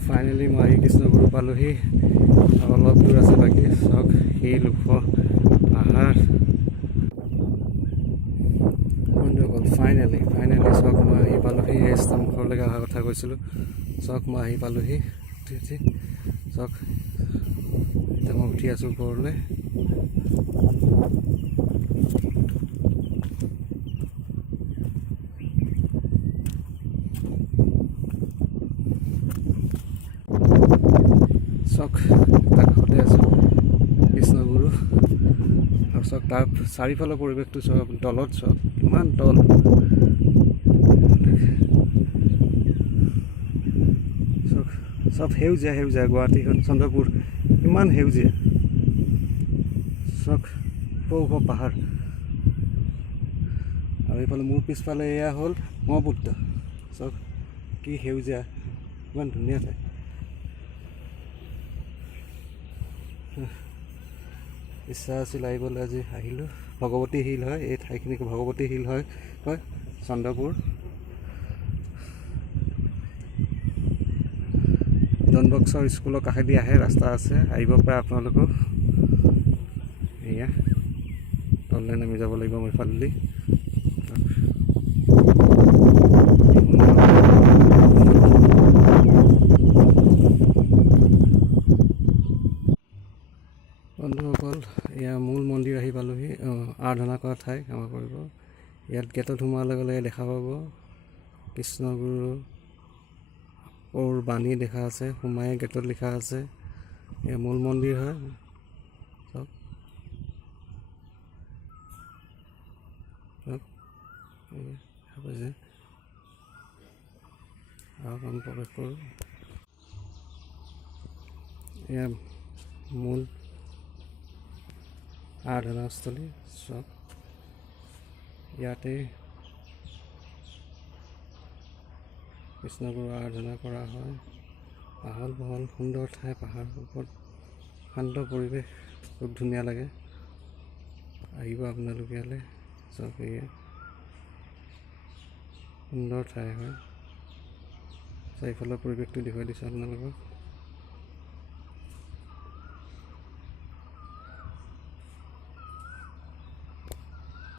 finally মই কৃষ্ণগুৰু পালোহি অলপ দূৰ আছে বাকী চাওক শিল ওখ পাহাৰ বন্ধুসকল ফাইনেলি চাওক মই আহি পালোহি এই স্থানলৈকে অহা কথা কৈছিলোঁ চাওক মই আহি পালোহি চাওক এতিয়া মই উঠি আছোঁ ওপৰলৈ চাওক তাৰ কাষতে আছোঁ কৃষ্ণগুৰু আৰু চাওক তাৰ চাৰিওফালৰ পৰিৱেশটো চাওক তলত চাওক ইমান তল চাওক চব সেউজীয়া গুৱাহাটীখন চন্দ্ৰপুৰ ইমান সেউজীয়া চাওক ওখ পাহাৰ আৰু এইফালে মোৰ পিছফালে এয়া হ'ল ব্ৰহ্মপুত্ৰ চাওক কি সেউজীয়া ইমান ধুনীয়া ঠাই ইচ্ছা আছিল আহিবলৈ আজি আহিলোঁ ভগৱতী শিল হয় এই ঠাইখিনিক ভগৱতী শিল হয় চন্দ্ৰপুৰ ডনবক্সৰ স্কুলৰ কাষেদি আহে ৰাস্তা আছে আহিব পাৰে আপোনালোকো এয়া তললৈ নামি যাব লাগিব মই ইফালেদি বন্ধুসকল এয়া মূল মন্দিৰ আহি পালোহি আৰাধনা কৰা ঠাই সেৱা কৰিব ইয়াত গেটত সোমোৱাৰ লগে লগে দেখা পাব কৃষ্ণগুৰুৰ বাণী দেখা আছে সোমাই গেটত লিখা আছে এয়া মূল মন্দিৰ হয় চাওক আমি প্ৰৱেশ কৰোঁ এয়া মূল আৰাধনাস্থলী চব ইয়াতে কৃষ্ণগুৰু আৰাধনা কৰা হয় আহল বহল সুন্দৰ ঠাই পাহাৰৰ ওপৰত শান্ত পৰিৱেশ খুব ধুনীয়া লাগে আহিব আপোনালোকে ইয়ালৈ চব এয়া সুন্দৰ ঠাই হয় চাৰিওফালৰ পৰিৱেশটো দেখুৱাই দিছোঁ আপোনালোকক